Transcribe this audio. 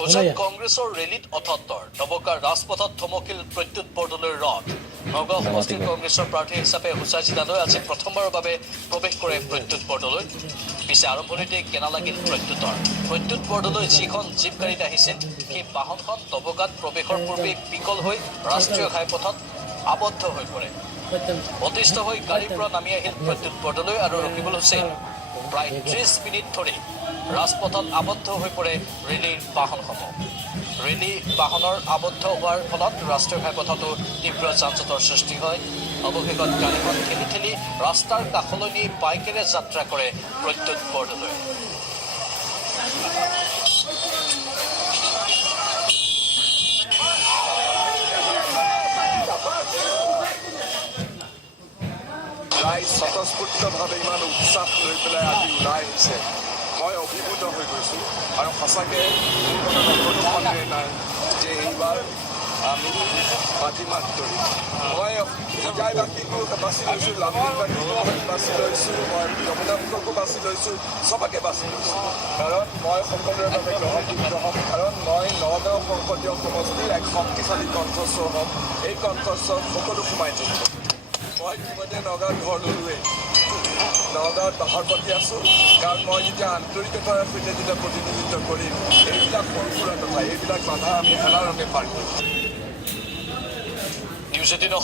হোজাইত কংগ্ৰেছৰ ৰেলীত অথত্তৰ নবকাৰ ৰাজপথত থমকিল প্ৰত্যুত বৰদলৈৰ ৰথ নগাঁও সমষ্টিৰ কংগ্ৰেছৰ প্ৰাৰ্থী হিচাপে হোজাই জিলালৈ আজি প্ৰথমবাৰৰ বাবে প্ৰৱেশ কৰে প্ৰত্যুত বৰদলৈ পিছে আৰম্ভণিতে কেনা লাগিল প্ৰত্যুত বৰদলৈ যিখন জীপ গাড়ীত আহিছিল সেই বাহনখন নবকাত প্ৰৱেশৰ পূৰ্বে বিকল হৈ ৰাষ্ট্ৰীয় ঘাইপথত আবদ্ধ হৈ পৰে অতিষ্ঠ হৈ গাড়ীৰ পৰা নামি আহিল প্ৰত্যুত বৰদলৈ আৰু ৰকিবুল হুছেইন প্ৰায় 30 মিনিট ধৰি ৰাজপথত আবদ্ধ হৈ পৰে ৰেলীৰ বাহনসমূহ ৰেলী বাহনৰ আবদ্ধ হোৱাৰ ফলত ৰাষ্ট্ৰীয় ঘাইপথতো তীব্ৰ যান-জঁটৰ সৃষ্টি হয় অৱশেষত গাড়ীখন ঠেলি ঠেলি ৰাস্তাৰ কাষলৈ নি বাইকেৰে যাত্ৰা কৰে প্ৰত্যুত বৰদলৈ ৰাইজ স্বতঃস্ফূৰ্তভাৱে ইমান উৎসাহ লৈ পেলাই আজি ওলাই আহিছে মই অভিভূত হৈ গৈছোঁ আৰু সঁচাকৈ মোৰ মনত অকণো সন্দেহ নাই যে এইবাৰ আমি মাটিমাত ধৰিম মই বিজয়বাসীকো বাছি লৈছোঁ লামডিংবাসীকো বাছি লৈছোঁ মই যমুনামুখকো বাছি লৈছোঁ চবকে বাছি লৈছোঁ কাৰণ মই সকলোৰে বাবে গ্ৰহণযোগ্য হ'ম কাৰণ মই নগাঁও সংসদীয় সমষ্টিৰ এক শক্তিশালী কণ্ঠস্বৰ হ'ম এই কণ্ঠস্বৰ সকলো সোমাই থাকিব মই ইতিমধ্যে নগাঁৱত ঘৰ ল'লোৱেই নগাঁৱত বাহৰ পাতি আছোঁ কাৰণ মই যেতিয়া আন্তৰিকতাৰ সৈতে যেতিয়া প্ৰতিনিধিত্ব কৰিম এইবিলাক সৰু সুৰা কথা এইবিলাক বাধা আমি এলাৰকে পাৰ কৰিম নিউজ 18